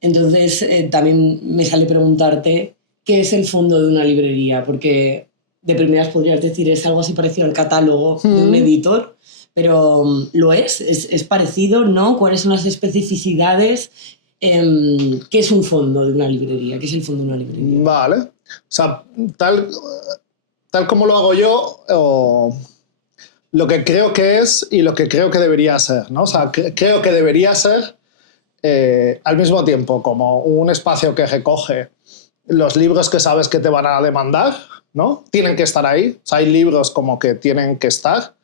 Entonces, también me sale preguntarte qué es el fondo de una librería, porque de primeras podrías decir es algo así parecido al catálogo de un editor, pero ¿lo es? ¿Es parecido? ¿No? ¿Cuáles son las especificidades? ¿Qué es un fondo de una librería? ¿Qué es el fondo de una librería? Vale. O sea, tal, tal como lo hago yo, o lo que creo que es y lo que creo que debería ser, ¿no? O sea, creo que debería ser al mismo tiempo como un espacio que recoge los libros que sabes que te van a demandar, ¿no? Tienen que estar ahí. O sea, hay libros como que tienen que estar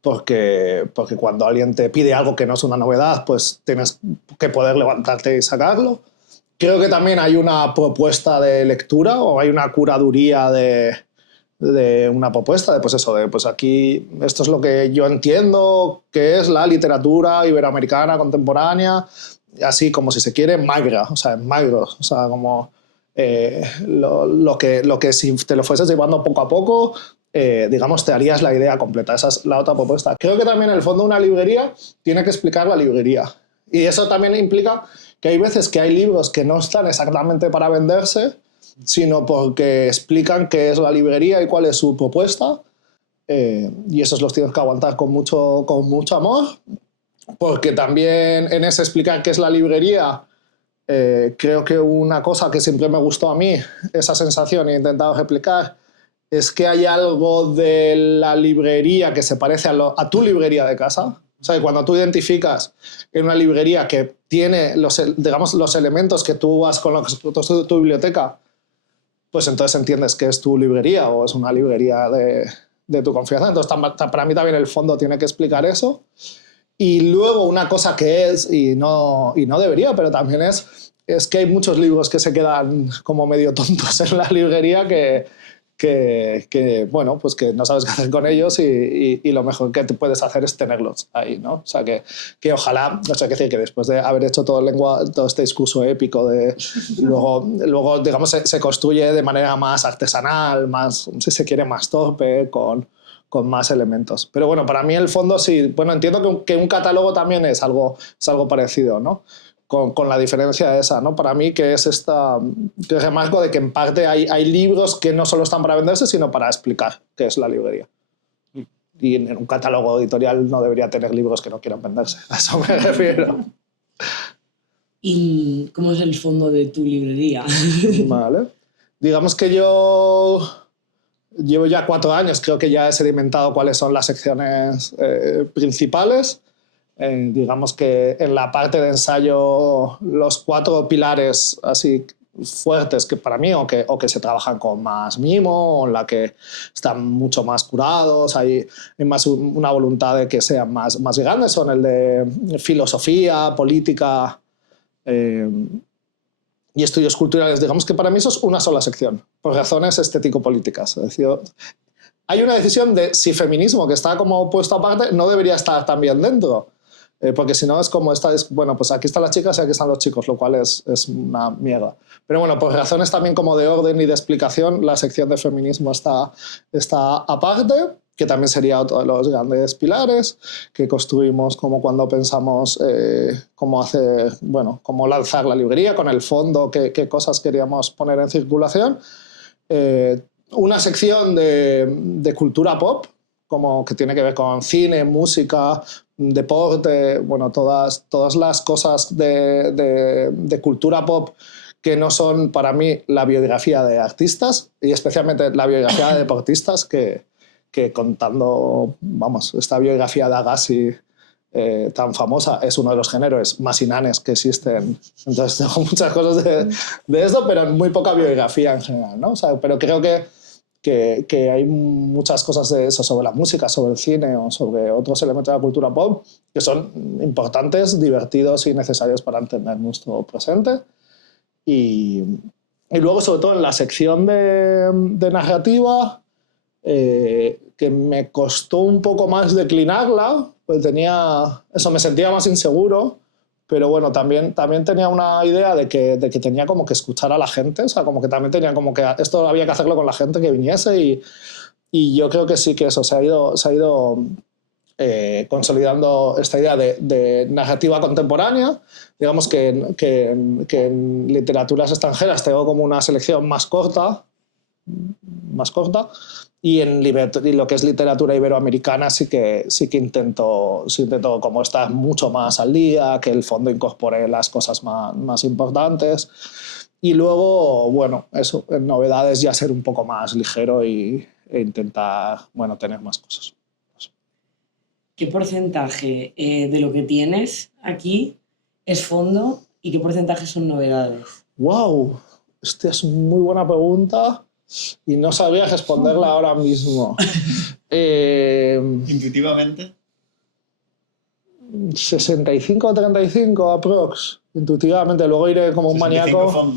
porque cuando alguien te pide algo que no es una novedad, pues tienes que poder levantarte y sacarlo. Creo que también hay una propuesta de lectura o hay una curaduría de una propuesta de pues eso, de pues aquí esto es lo que yo entiendo que es la literatura iberoamericana contemporánea, así como si se quiere magra, o sea, magro, o sea, como lo que si te lo fueses llevando poco a poco, digamos, te harías la idea completa. Esa es la otra propuesta. Creo que también en el fondo una librería tiene que explicar la librería. Y eso también implica que hay veces que hay libros que no están exactamente para venderse, sino porque explican qué es la librería y cuál es su propuesta. Y esos los tienes que aguantar con mucho amor, porque también en ese explicar qué es la librería, creo que una cosa que siempre me gustó a mí, esa sensación, y he intentado replicar, es que hay algo de la librería que se parece a tu librería de casa. O sea, que cuando tú identificas en una librería que tiene digamos, los elementos que tú vas con los de tu biblioteca, pues entonces entiendes que es tu librería o es una librería de tu confianza. Entonces, para mí también el fondo tiene que explicar eso. Y luego una cosa que es, y no debería, pero también es que hay muchos libros que se quedan como medio tontos en la librería bueno, pues que no sabes qué hacer con ellos y lo mejor que te puedes hacer es tenerlos ahí, ¿no? O sea, que ojalá, o sea, que decir que después de haber hecho todo este discurso épico luego digamos, se construye de manera más artesanal, más, si se quiere, más torpe, con más elementos. Pero bueno, para mí el fondo sí, bueno, entiendo que un catálogo también es algo parecido, ¿no? Con la diferencia de esa, ¿no? Para mí que es esta, que remarco de que en parte hay libros que no solo están para venderse, sino para explicar qué es la librería. Y en un catálogo editorial no debería tener libros que no quieran venderse, a eso me refiero. ¿Y cómo es el fondo de tu librería? Vale. Digamos que yo llevo ya 4 años, creo que ya he sedimentado cuáles son las secciones principales. Digamos que en la parte de ensayo los 4 pilares así fuertes que para mí o que se trabajan con más mimo o en la que están mucho más curados, hay más una voluntad de que sean más grandes, son el de filosofía, política y estudios culturales. Digamos que para mí eso es una sola sección, por razones estético-políticas. Es decir, hay una decisión de si feminismo, que está como puesto aparte, no debería estar también dentro. Porque si no es como bueno, pues aquí están las chicas y aquí están los chicos, lo cual es una mierda. Pero bueno, por razones también como de orden y de explicación, la sección de feminismo está aparte, que también sería otro de los grandes pilares que construimos como cuando pensamos cómo hacer, bueno, cómo lanzar la librería con el fondo, qué cosas queríamos poner en circulación. Una sección de cultura pop, como que tiene que ver con cine, música, deporte, bueno, todas las cosas de cultura pop que no son para mí la biografía de artistas y especialmente la biografía de deportistas que contando, vamos, esta biografía de Agassi tan famosa, es uno de los géneros más inanes que existen. Entonces tengo muchas cosas de esto, pero muy poca biografía en general, ¿no? O sea, pero creo que hay muchas cosas de eso sobre la música, sobre el cine o sobre otros elementos de la cultura pop que son importantes, divertidos y necesarios para entender nuestro presente. Y luego, sobre todo, en la sección de narrativa, que me costó un poco más declinarla, pues me sentía más inseguro, pero bueno, también tenía una idea de que tenía como que escuchar a la gente, o sea, como que también tenía como que esto había que hacerlo con la gente que viniese y yo creo que sí que eso se ha ido consolidando esta idea de narrativa contemporánea. Digamos que en literaturas extranjeras tengo como una selección más corta, y en lo que es literatura iberoamericana sí que intento como estar mucho más al día, que el fondo incorpore las cosas más importantes. Y luego, bueno, eso, en novedades ya ser un poco más ligero e intentar, bueno, tener más cosas. ¿Qué porcentaje de lo que tienes aquí es fondo y qué porcentaje son novedades? ¡Wow! Esta es muy buena pregunta y no sabría responderla ahora mismo. Intuitivamente. 65-35 aprox. Intuitivamente. Luego iré como un maníaco.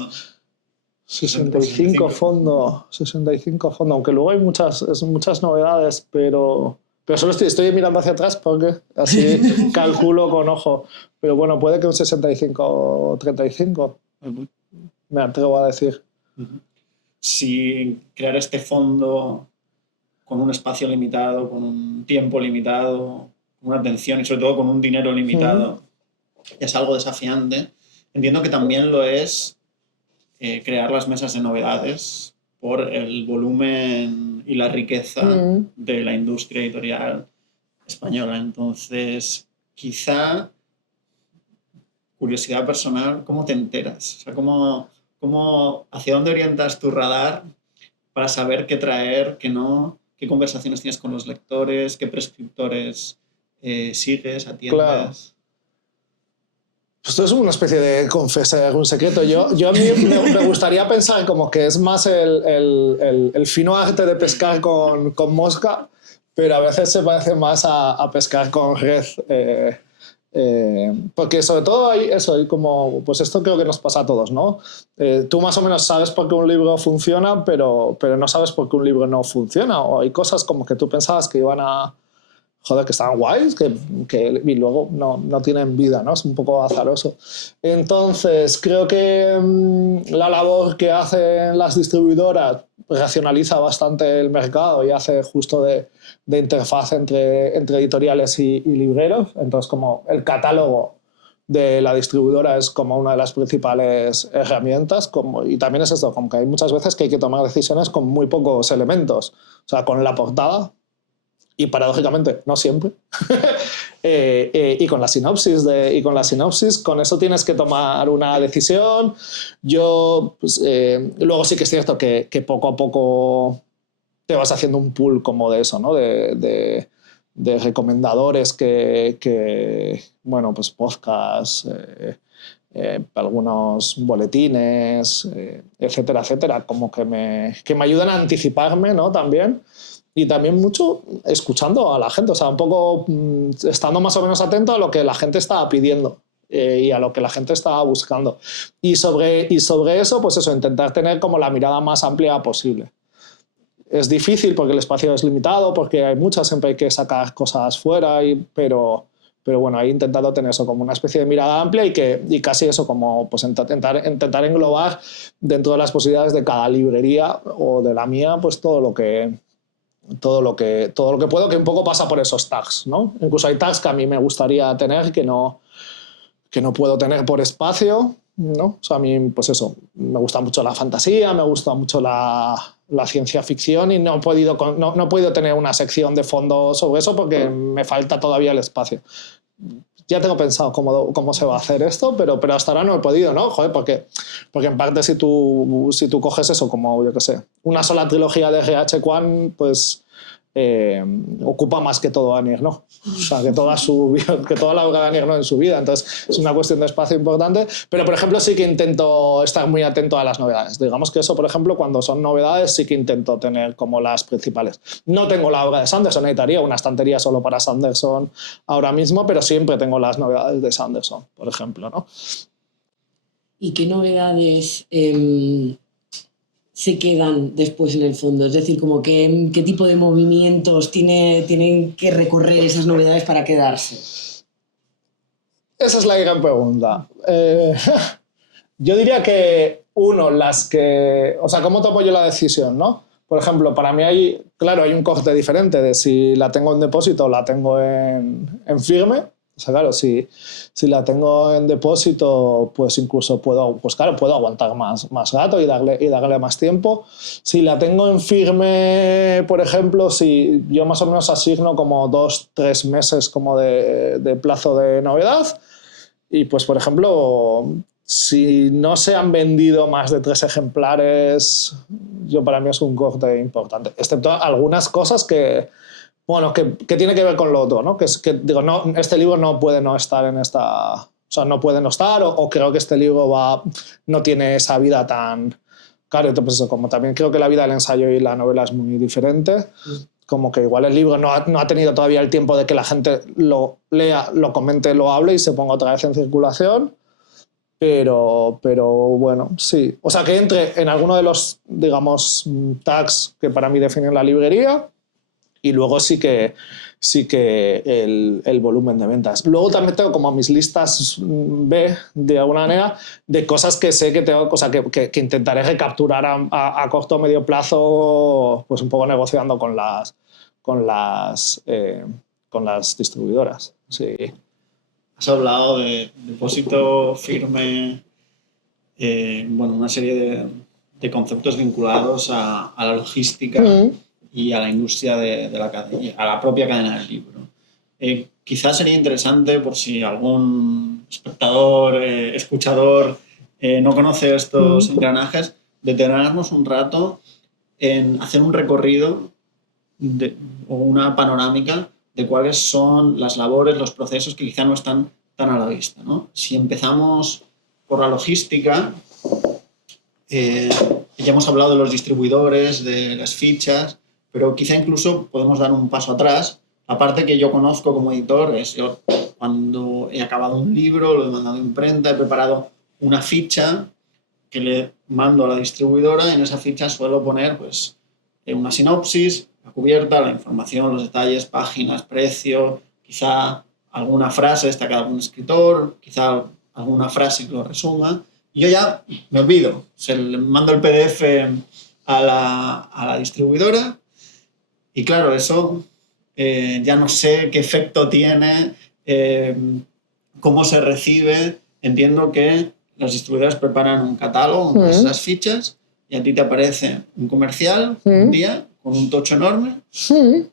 65 fondo. 65 fondo. Aunque luego hay muchas novedades, pero solo estoy mirando hacia atrás porque así calculo con ojo. Pero bueno, puede que un 65-35. Me atrevo a decir. Si crear este fondo con un espacio limitado, con un tiempo limitado, con una atención y sobre todo con un dinero limitado, es algo desafiante. Entiendo que también lo es crear las mesas de novedades por el volumen y la riqueza de la industria editorial española. Entonces, quizá, curiosidad personal, ¿cómo te enteras? O sea, ¿hacia dónde orientas tu radar para saber qué traer, qué no? ¿Qué conversaciones tienes con los lectores? ¿Qué prescriptores sigues, atiendes? Claro. Pues esto es una especie de confesar un secreto. Yo a mí me gustaría pensar como que es más el fino arte de pescar con mosca, pero a veces se parece más a pescar con red. Porque sobre todo hay como, pues esto creo que nos pasa a todos, ¿no? Tú más o menos sabes por qué un libro funciona, pero no sabes por qué un libro no funciona, o hay cosas como que tú pensabas que iban a, joder, que estaban guays, y luego no tienen vida, ¿no? Es un poco azaroso. Entonces, creo que la labor que hacen las distribuidoras racionaliza bastante el mercado y hace justo de interfaz entre editoriales y libreros. Entonces, como el catálogo de la distribuidora es como una de las principales herramientas, y también es esto, como que hay muchas veces que hay que tomar decisiones con muy pocos elementos. O sea, con la portada, y paradójicamente, no siempre, y con la sinopsis, con eso tienes que tomar una decisión. Yo, pues, luego sí que es cierto que poco a poco te vas haciendo un pool como de eso, ¿no? De recomendadores bueno, pues podcasts, algunos boletines, etcétera, etcétera, como que me ayudan a anticiparme, ¿no? También. Y también mucho escuchando a la gente, o sea, un poco estando más o menos atento a lo que la gente estaba pidiendo y a lo que la gente estaba buscando. Y sobre eso, pues eso, intentar tener como la mirada más amplia posible. Es difícil porque el espacio es limitado, porque hay siempre hay que sacar cosas fuera, pero bueno, he intentado tener eso como una especie de mirada amplia y casi eso como pues intentar englobar dentro de las posibilidades de cada librería o de la mía, pues todo lo que puedo, que un poco pasa por esos tags, ¿no? Incluso hay tags que a mí me gustaría tener que no puedo tener por espacio, ¿no? O sea, a mí, pues eso, me gusta mucho la fantasía, me gusta mucho la ciencia ficción y no he podido tener una sección de fondo sobre eso porque me falta todavía el espacio. Ya tengo pensado cómo se va a hacer esto, pero hasta ahora no he podido, ¿no? Joder, porque en parte si tú coges eso como, yo qué sé, una sola trilogía de R.H. Kwan, pues ocupa más que todo Annie Ernaux, ¿no? O sea, que toda la obra de Annie Ernaux en su vida. Entonces es una cuestión de espacio importante, pero por ejemplo sí que intento estar muy atento a las novedades. Digamos que eso, por ejemplo, cuando son novedades sí que intento tener como las principales. No tengo la obra de Sanderson, necesitaría una estantería solo para Sanderson ahora mismo, pero siempre tengo las novedades de Sanderson, por ejemplo, ¿no? ¿Y qué novedades se quedan después en el fondo? Es decir, como qué tipo de movimientos tienen que recorrer esas novedades para quedarse. Esa es la gran pregunta. Yo diría que, o sea, ¿cómo tomo yo la decisión, no? por ejemplo, para mí hay un coste diferente de si la tengo en depósito o la tengo en firme. O sea, claro, si la tengo en depósito, pues incluso puedo aguantar más rato y darle más tiempo. Si la tengo en firme, por ejemplo, si yo más o menos asigno como 2-3 meses como de plazo de novedad, y pues, por ejemplo, si no se han vendido más de 3 ejemplares, para mí es un corte importante, excepto algunas cosas que tiene que ver con lo otro, ¿no? Digo, no, este libro no puede no estar en esta... O sea, no puede no estar, o creo que este libro no tiene esa vida tan... Claro, entonces como también creo que la vida del ensayo y la novela es muy diferente, como que igual el libro no ha tenido todavía el tiempo de que la gente lo lea, lo comente, lo hable y se ponga otra vez en circulación, pero bueno, sí. O sea, que entre en alguno de los, digamos, tags que para mí definen la librería. Y luego sí que el volumen de ventas. Luego también tengo como mis listas B, de alguna manera, de cosas que sé que tengo, que intentaré recapturar a corto o medio plazo, pues un poco negociando con las distribuidoras. Sí. Has hablado de depósito firme, una serie de conceptos vinculados a la logística. Y a la industria de la cadena, a la propia cadena del libro. Quizás sería interesante, por si algún espectador, escuchador no conoce estos engranajes, detenernos un rato en hacer un recorrido o una panorámica de cuáles son las labores, los procesos que quizá no están tan a la vista, ¿no? Si empezamos por la logística, ya hemos hablado de los distribuidores, de las fichas, pero quizá incluso podemos dar un paso atrás. La parte que yo conozco como editor es yo cuando he acabado un libro, lo he mandado a imprenta, he preparado una ficha que le mando a la distribuidora y en esa ficha suelo poner pues, una sinopsis, la cubierta, la información, los detalles, páginas, precio, quizá alguna frase destacada de algún escritor, quizá alguna frase que lo resuma. Y yo ya me olvido, le mando el PDF a la distribuidora. Y claro, eso ya no sé qué efecto tiene, cómo se recibe. Entiendo que las distribuidoras preparan un catálogo, esas fichas, y a ti te aparece un comercial un día con un tocho enorme. Sí,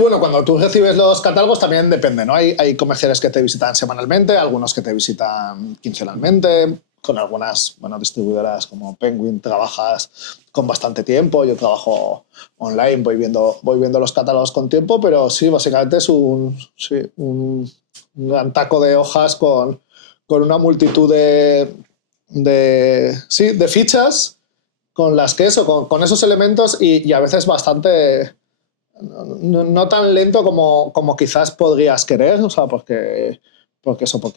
bueno, cuando tú recibes los catálogos también depende, ¿no? Hay comerciales que te visitan semanalmente, algunos que te visitan quincenalmente. Con algunas distribuidoras como Penguin trabajas con bastante tiempo. Yo trabajo online, voy viendo los catálogos con tiempo, pero sí, básicamente es un gran taco de hojas con una multitud de fichas con las que con esos elementos y a veces bastante no tan lento como quizás podrías querer, o sea, porque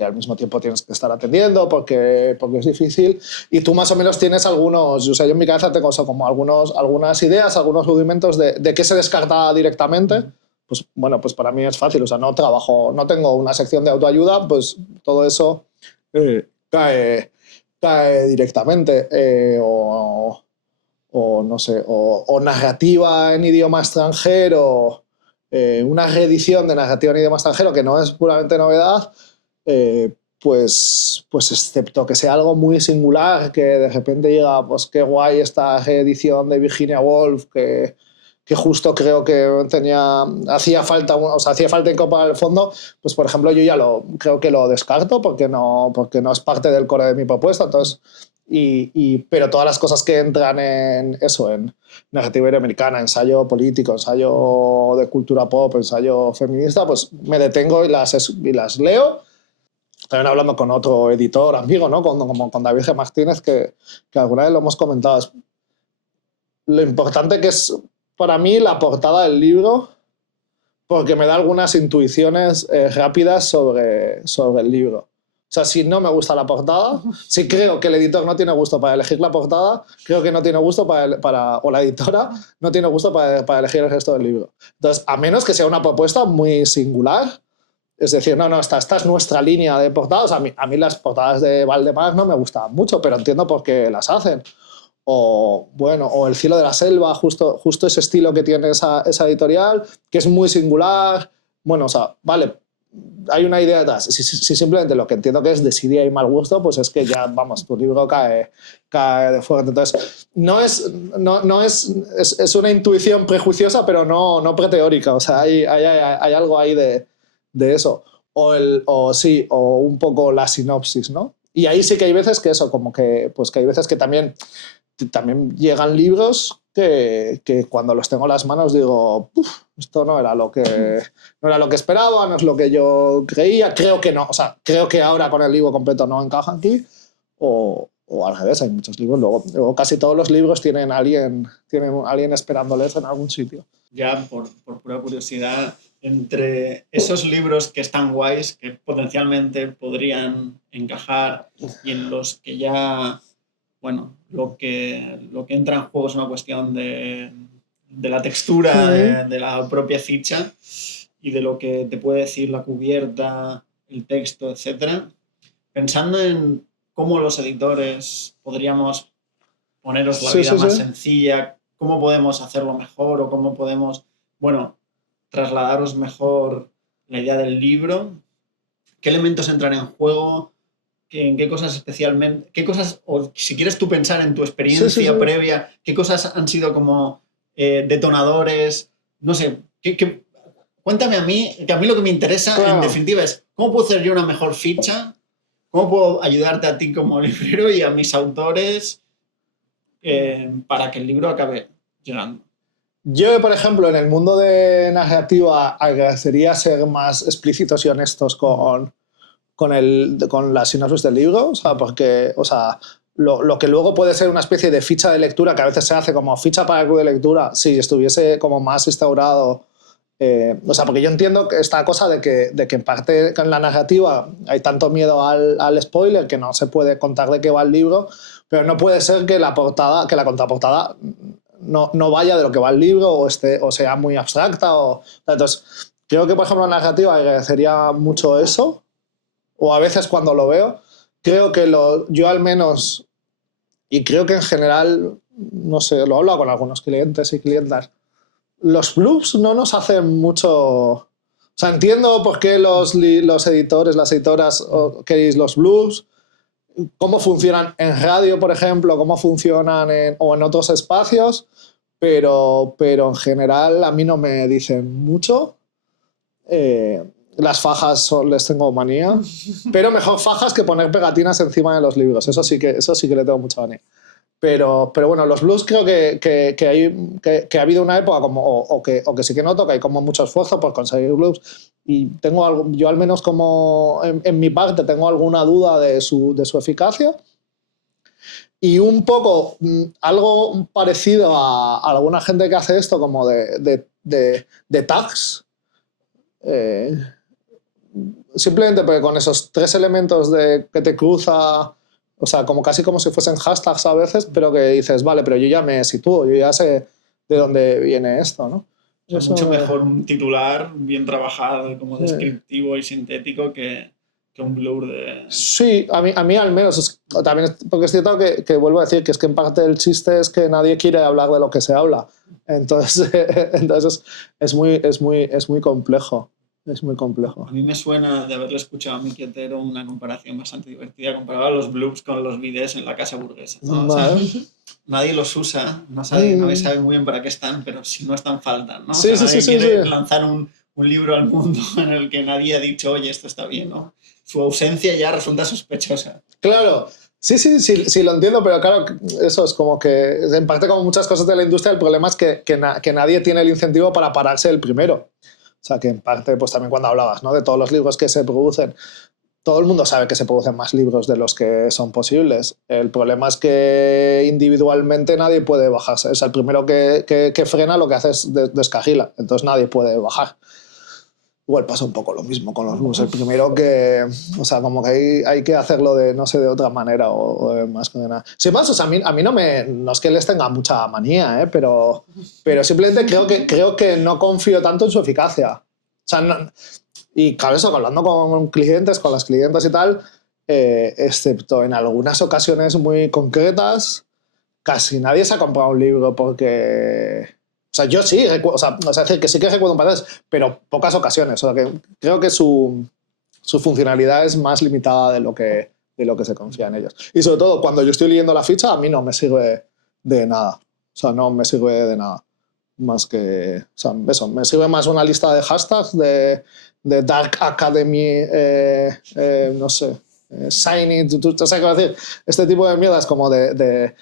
al mismo tiempo tienes que estar atendiendo, porque es difícil, y tú más o menos tienes algunos, o sea, yo en mi cabeza tengo como algunas ideas, algunos rudimentos de qué se descarta directamente. Pues bueno, pues para mí es fácil, o sea, no tengo una sección de autoayuda, pues todo eso cae directamente, o no sé, o narrativa en idioma extranjero, una reedición de narrativa en idioma extranjero que no es puramente novedad. Pues excepto que sea algo muy singular, que de repente llega, pues qué guay esta reedición de Virginia Woolf, que justo creo que hacía falta incorporar el fondo, pues por ejemplo yo creo que lo descarto porque no es parte del core de mi propuesta. Entonces, pero todas las cosas que entran en narrativa iberoamericana, ensayo político, ensayo de cultura pop, ensayo feminista, pues me detengo y las leo. También hablando con otro editor amigo, ¿no? con David G. Martínez, que alguna vez lo hemos comentado. Lo importante que es para mí la portada del libro, porque me da algunas intuiciones rápidas sobre el libro. O sea, si no me gusta la portada, si creo que el editor no tiene gusto para elegir la portada, creo que no tiene gusto o la editora no tiene gusto para elegir el resto del libro. Entonces, a menos que sea una propuesta muy singular, es decir, esta es nuestra línea de portadas. A mí las portadas de Valdemar no me gustan mucho, pero entiendo por qué las hacen. o El cielo de la selva, justo ese estilo que tiene esa editorial, que es muy singular. Bueno, o sea, vale, hay una idea detrás. Si simplemente lo que entiendo que es desidia y mal gusto, pues es que ya, vamos, tu libro cae de fuerte. Entonces, es una intuición prejuiciosa, pero no preteórica. O sea, hay algo ahí de eso. O un poco la sinopsis, ¿no? Y ahí sí que hay veces que eso, como que, pues que hay veces que también llegan libros que cuando los tengo en las manos digo, esto no era lo que esperaba, no es lo que yo creía, creo que no, o sea, creo que ahora con el libro completo no encaja aquí, o al revés, hay muchos libros, luego casi todos los libros tienen alguien esperándoles en algún sitio. Ya, por pura curiosidad, entre esos libros que están guays, que potencialmente podrían encajar, y en los que ya, bueno, lo que entra en juego es una cuestión de la textura de la propia ficha y de lo que te puede decir la cubierta, el texto, etc. Pensando en cómo los editores podríamos poneros la vida más sencilla, cómo podemos hacerlo mejor o cómo podemos, bueno, trasladaros mejor la idea del libro, qué elementos entran en juego, en qué cosas especialmente, qué cosas, o si quieres tú pensar en tu experiencia previa, qué cosas han sido como detonadores, no sé, cuéntame a mí, que a mí lo que me interesa en definitiva es cómo puedo hacer yo una mejor ficha, cómo puedo ayudarte a ti como librero y a mis autores para que el libro acabe llegando. Yo, por ejemplo, en el mundo de narrativa agradecería ser más explícitos y honestos con la sinopsis del libro, o sea, porque, o sea, lo que luego puede ser una especie de ficha de lectura, que a veces se hace como ficha para el club de lectura, si estuviese como más instaurado. O sea, porque yo entiendo que esta cosa de que en parte en la narrativa hay tanto miedo al spoiler que no se puede contar de qué va el libro, pero no puede ser que la contraportada no vaya de lo que va el libro o sea muy abstracta. Entonces, creo que, por ejemplo, en la narrativa agradecería mucho eso, o a veces cuando lo veo, creo que yo al menos, y creo que en general, no sé, lo he hablado con algunos clientes y clientas, los blurbs no nos hacen mucho. O sea, entiendo por qué los editores, las editoras queréis los blurbs, cómo funcionan en radio, por ejemplo, cómo funcionan o en otros espacios, pero en general a mí no me dicen mucho. Las fajas les tengo manía, pero mejor fajas que poner pegatinas encima de los libros. Eso sí que le tengo mucha manía. Pero bueno, los blues creo que ha habido una época o que sí que noto que hay como mucho esfuerzo por conseguir blues, y yo al menos como en mi parte tengo alguna duda de su eficacia, y un poco algo parecido a alguna gente que hace esto como de tags, simplemente porque con esos 3 elementos que te cruza. O sea, casi como si fuesen hashtags a veces, pero que dices, vale, pero yo ya me sitúo, yo ya sé de dónde viene esto, ¿no? Es mucho mejor un titular bien trabajado, como descriptivo y sintético que un blur de... Sí, a mí al menos. También porque es cierto que vuelvo a decir que es que en parte el chiste es que nadie quiere hablar de lo que se habla. Entonces es muy complejo. Es muy complejo. A mí me suena de haberle escuchado a Miki Otero una comparación bastante divertida. Comparaba los bloops con los bidés en la casa burguesa, ¿no? Vale. O sea, nadie los usa, nadie sabe muy bien para qué están, pero si no están, faltan, ¿no? Sí, o sea, nadie quiere sí. lanzar un libro al mundo en el que nadie ha dicho, oye, esto está bien, ¿no? Su ausencia ya resulta sospechosa. Claro. Sí, lo entiendo, pero claro, eso es como que, en parte como muchas cosas de la industria, el problema es que nadie tiene el incentivo para pararse el primero. O sea, que en parte, pues también cuando hablabas, ¿no?, de todos los libros que se producen, todo el mundo sabe que se producen más libros de los que son posibles. El problema es que individualmente nadie puede bajarse. O sea, el primero que frena lo que hace es descarrila. Entonces nadie puede bajar. Igual pasa un poco lo mismo con los blues. El primero o sea, como que hay que hacerlo de otra manera o más que de nada. Sin más, o sea, a mí no es que les tenga mucha manía, pero simplemente creo que no confío tanto en su eficacia. O sea, y claro, eso, hablando con clientes, con las clientas y tal, excepto en algunas ocasiones muy concretas, casi nadie se ha comprado un libro porque... O sea, yo sí, o sea, es decir, que sí que recuerdo un par de veces, pero pocas ocasiones. O sea, que creo que su funcionalidad es más limitada de lo que se confía en ellos. Y sobre todo, cuando yo estoy leyendo la ficha, a mí no me sirve de nada. O sea, no me sirve de nada. Más que... O sea, eso, me sirve más una lista de hashtags de Dark Academy, no sé, Shiny, sabes qué decir. Este tipo de mierdas como de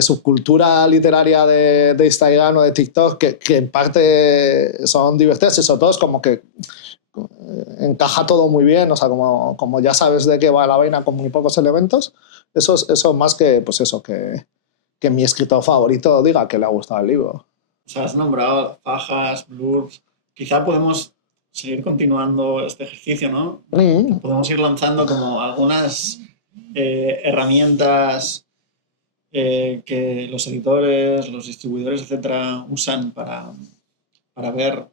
subcultura literaria de Instagram o de TikTok que en parte son divertidas y sobre todo es como que encaja todo muy bien, o sea, como ya sabes de qué va la vaina con muy pocos elementos, eso más que, pues eso, que mi escritor favorito diga que le ha gustado el libro. O sea, has nombrado fajas, blurbs. Quizá podemos seguir continuando este ejercicio, ¿no? Podemos ir lanzando como algunas herramientas que los editores, los distribuidores, etcétera, usan para ver,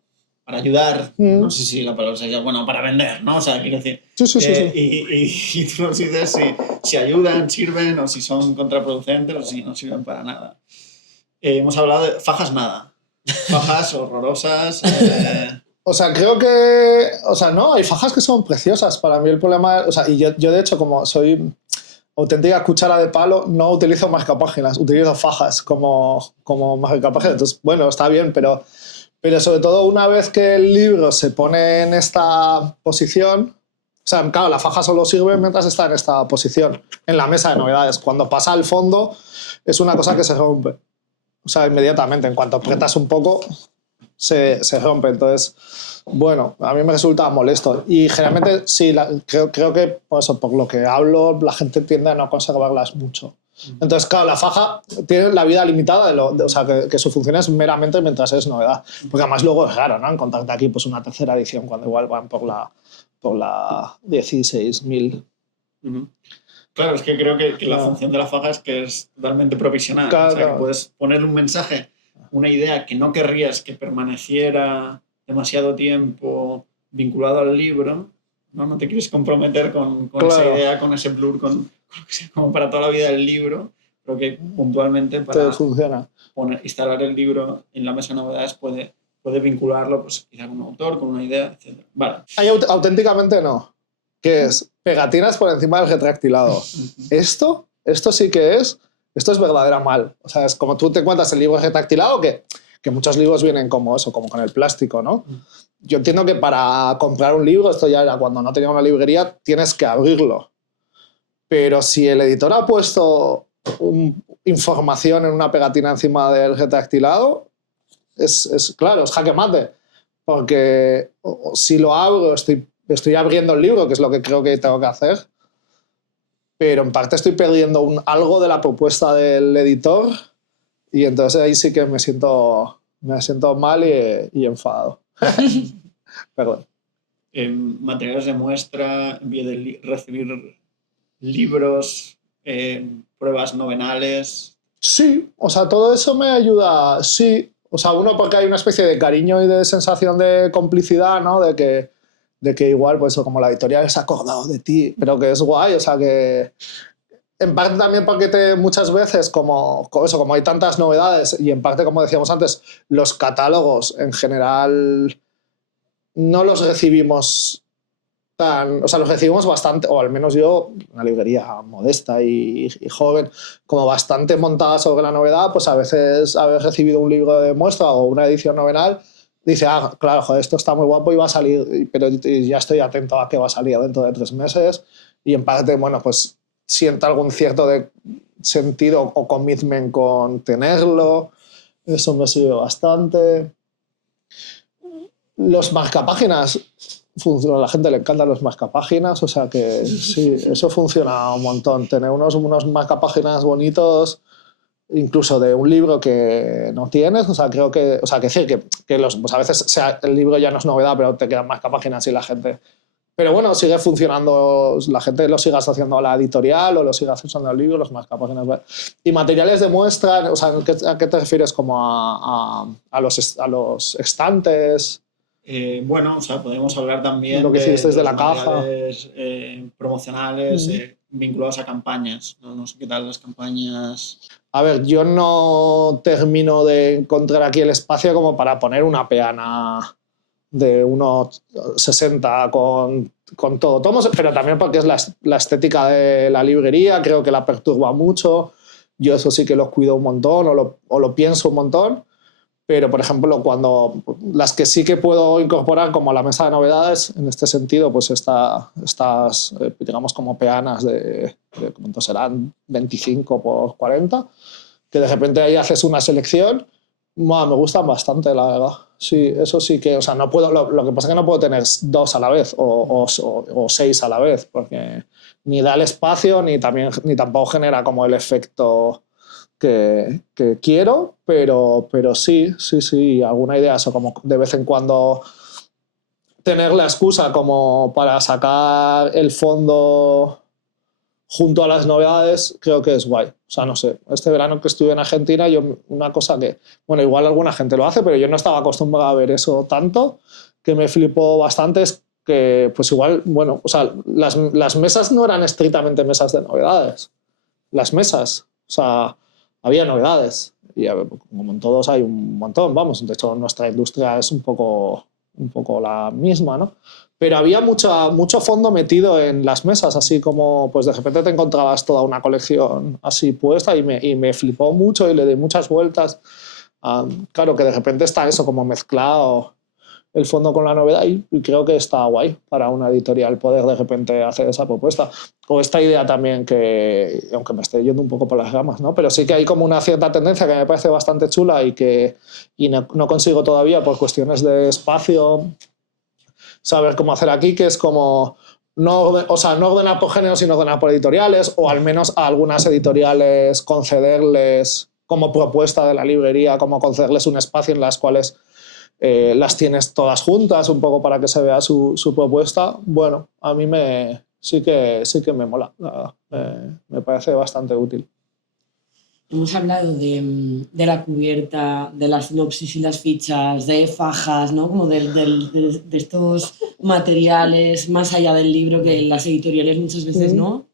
para ayudar, no sé si la palabra sería, bueno, para vender, ¿no? O sea, quiero decir, sí. Y tú nos dices si ayudan, sirven, o si son contraproducentes, o si no sirven para nada. Hemos hablado de fajas nada, fajas horrorosas. O sea, creo que... O sea, no, hay fajas que son preciosas. Para mí el problema... O sea, y yo de hecho, como soy auténtica cuchara de palo, no utilizo marcapáginas, utilizo fajas como marcapáginas. Entonces, bueno, está bien, pero sobre todo una vez que el libro se pone en esta posición... O sea, claro, la faja solo sirve mientras está en esta posición, en la mesa de novedades. Cuando pasa al fondo, es una cosa que se rompe. O sea, inmediatamente, en cuanto apretas un poco, se rompe. Entonces, bueno, a mí me resulta molesto. Y generalmente, sí, creo que pues, por lo que hablo, la gente tiende a no conservarlas mucho. Entonces, claro, la faja tiene la vida limitada, o sea, que su función es meramente mientras es novedad. Porque además luego es raro, ¿no? Encontrarte aquí pues, una tercera edición cuando igual van por la 16.000. Claro, es que creo que la función de la faja es que es totalmente provisional. Claro, o sea, que puedes ponerle un mensaje, una idea que no querrías que permaneciera demasiado tiempo vinculado al libro, no te quieres comprometer con esa idea, con ese blur, como para toda la vida del libro, pero que puntualmente para instalar el libro en la mesa de novedades puede vincularlo pues, quizá con un autor, con una idea, etc. Vale. Auténticamente no. Que es pegatinas por encima del retractilado. Esto sí que es... Esto es verdadera mal. O sea, es como tú te encuentras el libro retractilado, que muchos libros vienen como eso, como con el plástico, ¿no? Yo entiendo que para comprar un libro, esto ya era cuando no tenía una librería, tienes que abrirlo. Pero si el editor ha puesto información en una pegatina encima del retractilado, es claro, es jaque mate. Porque si lo abro, estoy abriendo el libro, que es lo que creo que tengo que hacer, pero en parte estoy perdiendo algo de la propuesta del editor y entonces ahí sí que me siento mal y enfadado. Perdón. Materiales de muestra, envío de recibir libros, pruebas novenales. Sí, o sea, todo eso me ayuda, sí. O sea, uno porque hay una especie de cariño y de sensación de complicidad, ¿no? De que igual, pues como la editorial se ha acordado de ti, pero que es guay, o sea, que en parte también porque muchas veces, como hay tantas novedades y en parte, como decíamos antes, los catálogos en general no los recibimos o sea, los recibimos bastante, o al menos yo, una librería modesta y joven, como bastante montada sobre la novedad, pues a veces haber recibido un libro de muestra o una edición novenal, dice, claro, joder, esto está muy guapo y va a salir, pero ya estoy atento a que va a salir dentro de 3 meses y en parte, bueno, pues siento algún cierto sentido o commitment con tenerlo, eso me sirve bastante. Los marcapáginas, a la gente le encantan los marcapáginas, o sea que sí, eso funciona un montón. Tener unos marcapáginas bonitos, incluso de un libro que no tienes, o sea, creo que, o sea, que decir que pues a veces el libro ya no es novedad, pero te quedan marcapáginas y la gente... Pero bueno, sigue funcionando, la gente lo sigue asociando a la editorial o lo sigue asociando al libro, los marcapáginas. Y materiales de muestra, o sea, ¿a qué te refieres? ¿Como a los estantes? Bueno, o sea, podemos hablar también lo que hicisteis de la materiales promocionales, vinculados a campañas. No sé qué tal las campañas. A ver, yo no termino de encontrar aquí el espacio como para poner una peana de unos 60 con todo tomos, pero también porque es la estética de la librería, creo que la perturba mucho. Yo eso sí que lo cuido un montón o lo pienso un montón. Pero, por ejemplo, cuando las que sí que puedo incorporar como la mesa de novedades, en este sentido, pues estas, digamos, como peanas de ¿cuántos serán? 25 por 40, que de repente ahí haces una selección. Me gustan bastante, la verdad. Sí, eso sí que, o sea, no puedo, lo que pasa es que no puedo tener 2 a la vez o 6 a la vez, porque ni da el espacio ni tampoco genera como el efecto que quiero, pero sí, alguna idea, eso como de vez en cuando tener la excusa como para sacar el fondo junto a las novedades, creo que es guay. O sea, no sé, este verano que estuve en Argentina, una cosa que, bueno, igual alguna gente lo hace, pero yo no estaba acostumbrado a ver eso tanto, que me flipó bastante, es que, pues igual, bueno, o sea, las mesas no eran estrictamente mesas de novedades. Las mesas, o sea, había novedades. Y como en todos hay un montón, vamos, de hecho nuestra industria es un poco la misma, ¿no? Pero había mucho fondo metido en las mesas, así como pues de repente te encontrabas toda una colección así puesta y me flipó mucho y le di muchas vueltas. Claro que de repente está eso como mezclado el fondo con la novedad y creo que está guay para una editorial poder de repente hacer esa propuesta. O esta idea también que, aunque me esté yendo un poco por las ramas, ¿no? Pero sí que hay como una cierta tendencia que me parece bastante chula y no consigo todavía por cuestiones de espacio saber cómo hacer aquí, que es como no ordenar por género, sino ordenar por editoriales, o al menos a algunas editoriales concederles como propuesta de la librería, como concederles un espacio en las cuales las tienes todas juntas, un poco para que se vea su propuesta. Bueno, a mí sí que me mola, me parece bastante útil. Hemos hablado de la cubierta, de la sinopsis y las fichas, de fajas, ¿no? Como de estos materiales más allá del libro que las editoriales muchas veces no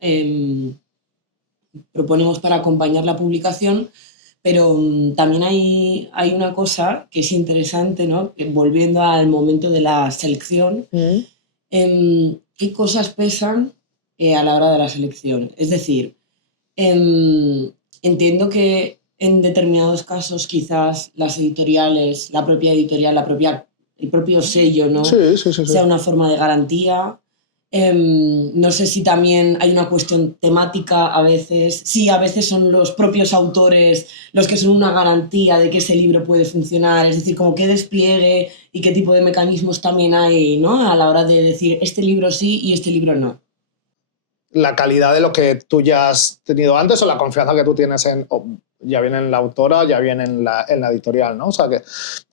proponemos para acompañar la publicación, pero también hay una cosa que es interesante, ¿no? Que volviendo al momento de la selección, ¿qué cosas pesan a la hora de la selección? Es decir, entiendo que en determinados casos quizás las editoriales, la propia editorial, el propio sello, ¿no? Sí. sea una forma de garantía. No sé si también hay una cuestión temática a veces. Sí, a veces son los propios autores los que son una garantía de que ese libro puede funcionar. Es decir, como qué despliegue y qué tipo de mecanismos también hay, ¿no? A la hora de decir este libro sí y este libro no. La calidad de lo que tú ya has tenido antes o la confianza que tú tienes ya viene en la autora, ya viene en la editorial, ¿no? O sea, que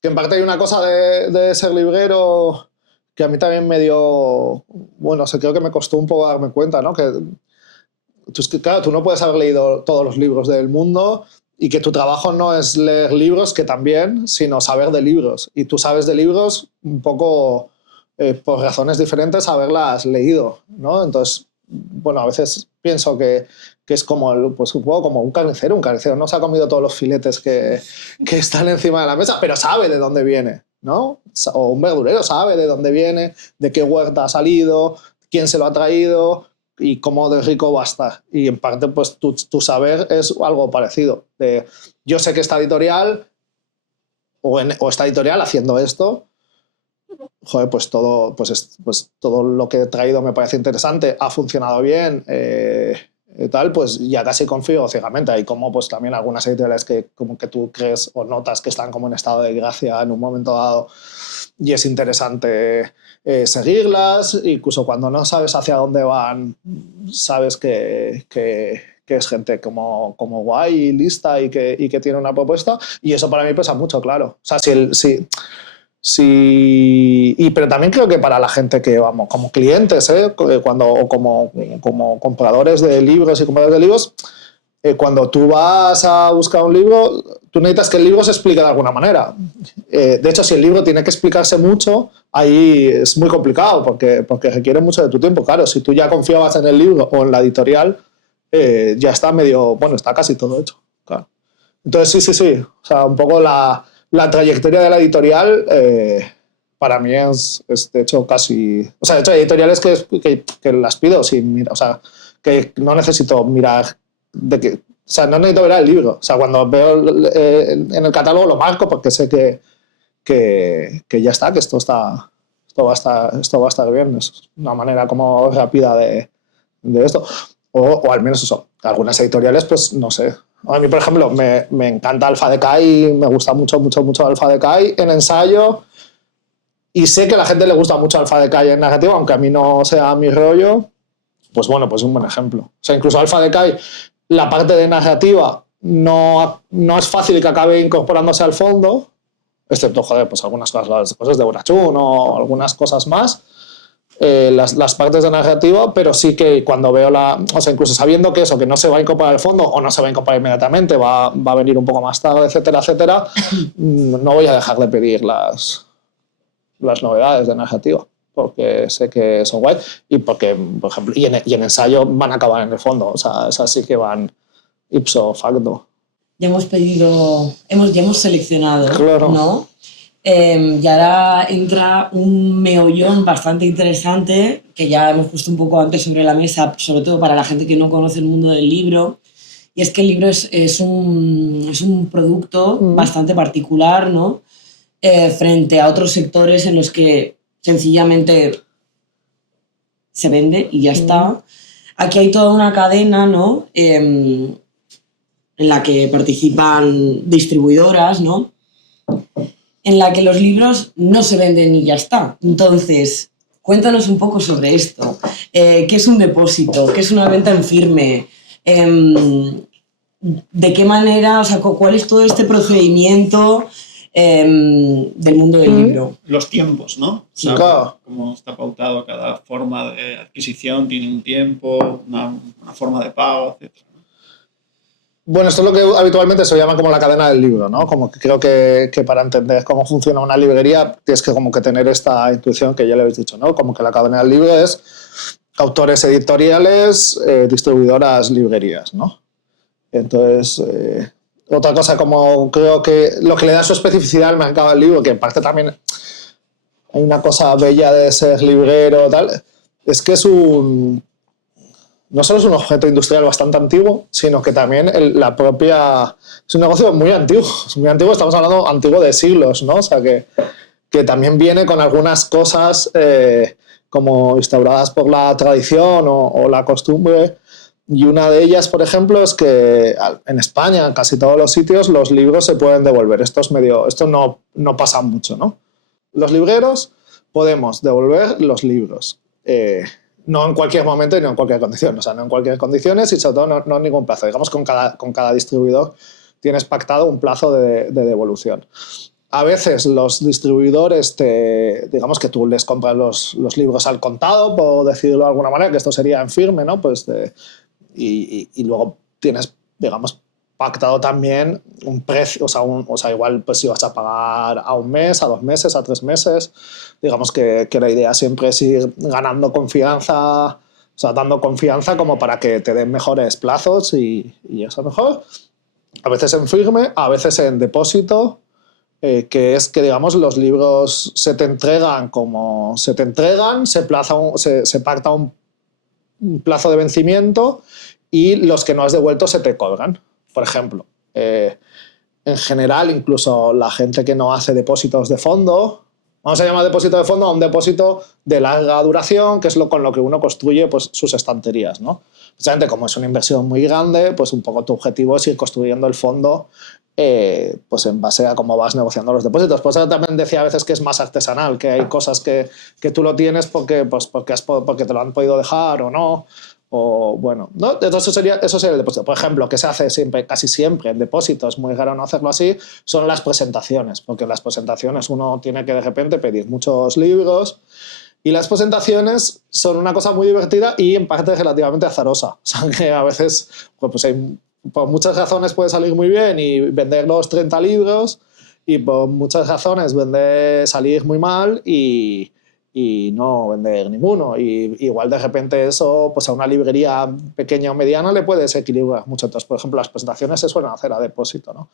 en parte hay una cosa de ser librero que a mí también me dio, bueno, creo que me costó un poco darme cuenta, ¿no? Que claro, tú no puedes haber leído todos los libros del mundo y que tu trabajo no es leer libros, que también, sino saber de libros. Y tú sabes de libros un poco por razones diferentes haberlas leído, ¿no? Entonces, bueno, a veces pienso que es como, pues, un poco como un carnicero no se ha comido todos los filetes que están encima de la mesa, pero sabe de dónde viene, ¿no? O un verdurero sabe de dónde viene, de qué huerta ha salido, quién se lo ha traído y cómo de rico va a estar. Y en parte, pues, tu saber es algo parecido. Yo sé que esta editorial o esta editorial haciendo esto, joder, pues todo lo que he traído me parece interesante, ha funcionado bien, tal, pues ya casi confío ciegamente. Hay como pues también algunas editoriales que como que tú crees o notas que están como en estado de gracia en un momento dado y es interesante seguirlas, incluso cuando no sabes hacia dónde van, sabes que es gente como guay y lista y que tiene una propuesta, y eso para mí pesa mucho, claro. O sea, pero también creo que para la gente que vamos como clientes, o como compradores de libros y compradores de libros, cuando tú vas a buscar un libro, tú necesitas que el libro se explique de alguna manera. De hecho, si el libro tiene que explicarse mucho, ahí es muy complicado porque requiere mucho de tu tiempo. Claro, si tú ya confiabas en el libro o en la editorial, ya está está casi todo hecho. Claro. Entonces, sí. O sea, un poco la trayectoria de la editorial para mí es de hecho casi... O sea, de hecho hay editoriales que las pido sin mirar, o sea, que no necesito mirar o sea, no necesito ver el libro. O sea, cuando veo en el catálogo lo marco porque sé que ya está, que esto va a estar bien. Es una manera como rápida de esto. O al menos eso. Algunas editoriales, pues no sé. A mí, por ejemplo, me encanta Alpha Decay, me gusta mucho Alpha Decay en ensayo. Y sé que a la gente le gusta mucho Alpha Decay en narrativa, aunque a mí no sea mi rollo. Pues bueno, pues es un buen ejemplo. O sea, incluso Alpha Decay, la parte de narrativa no es fácil que acabe incorporándose al fondo, excepto, pues algunas cosas de Borachún o algunas cosas más, las partes de narrativa, pero sí que cuando veo o sea, incluso sabiendo que eso, que no se va a incorporar al fondo o no se va a incorporar inmediatamente, va a venir un poco más tarde, etcétera, no voy a dejar de pedir las novedades de narrativa, porque sé que son guay y porque, por ejemplo, y en ensayo van a acabar en el fondo, o sea, esas sí que van ipso facto. Ya hemos pedido, ya hemos seleccionado, claro. ¿no? Y ahora entra un meollón bastante interesante que ya hemos puesto un poco antes sobre la mesa, sobre todo para la gente que no conoce el mundo del libro, y es que el libro es un producto bastante particular, ¿no? Frente a otros sectores en los que sencillamente se vende y ya está. Aquí hay toda una cadena, ¿no? En la que participan distribuidoras, ¿no? En la que los libros no se venden y ya está. Entonces, cuéntanos un poco sobre esto. ¿Qué es un depósito? ¿Qué es una venta en firme? ¿De qué manera, o sea, cuál es todo este procedimiento del mundo del libro? Los tiempos, ¿no? Sí, o sea, cómo está pautado cada forma de adquisición, tiene un tiempo, una forma de pago, etc. Bueno, esto es lo que habitualmente se llama como la cadena del libro, ¿no? Como que creo que para entender cómo funciona una librería tienes que como que tener esta intuición que ya le habéis dicho, ¿no? Como que la cadena del libro es autores editoriales, distribuidoras, librerías, ¿no? Entonces, otra cosa como creo que lo que le da su especificidad al mercado del libro, que en parte también hay una cosa bella de ser librero, tal, es que no solo es un objeto industrial bastante antiguo, sino que también es un negocio muy antiguo. Estamos hablando antiguo de siglos, ¿no? O sea, que también viene con algunas cosas como instauradas por la tradición o la costumbre. Y una de ellas, por ejemplo, es que en España, en casi todos los sitios, los libros se pueden devolver. Esto no pasa mucho, ¿no? Los libreros podemos devolver los libros. No en cualquier momento y no en cualquier condición. O sea, no en cualquier condiciones y sobre todo no en ningún plazo. Digamos que con cada distribuidor tienes pactado un plazo de devolución. A veces los distribuidores, digamos que tú les compras los libros al contado, por decirlo de alguna manera, que esto sería en firme, ¿no? Pues y luego tienes, digamos, pactado también un precio, o sea, igual pues si vas a pagar a un mes, a 2 meses, a 3 meses, digamos que la idea siempre es ir ganando confianza, o sea, dando confianza como para que te den mejores plazos y eso mejor. A veces en firme, a veces en depósito, que es que, digamos, los libros se te entregan, se pacta un plazo de vencimiento y los que no has devuelto se te cobran. Por ejemplo, en general, incluso la gente que no hace depósitos de fondo, vamos a llamar depósito de fondo a un depósito de larga duración, que es con lo que uno construye pues, sus estanterías, ¿no? Precisamente como es una inversión muy grande, pues un poco tu objetivo es ir construyendo el fondo pues en base a cómo vas negociando los depósitos. Pues también decía a veces que es más artesanal, que hay cosas que tú lo tienes porque te lo han podido dejar o no. O bueno, ¿no? Entonces eso sería el depósito. Por ejemplo, que se hace casi siempre en depósitos, muy raro no hacerlo así, son las presentaciones, porque en las presentaciones uno tiene que de repente pedir muchos libros y las presentaciones son una cosa muy divertida y en parte relativamente azarosa. O sea, que a veces pues hay por muchas razones puede salir muy bien y vender los 30 libros, y por muchas razones salir muy mal y no vender ninguno. Y igual de repente eso, pues a una librería pequeña o mediana le puede desequilibrar mucho. Entonces, por ejemplo, las presentaciones se suelen hacer a depósito, ¿no?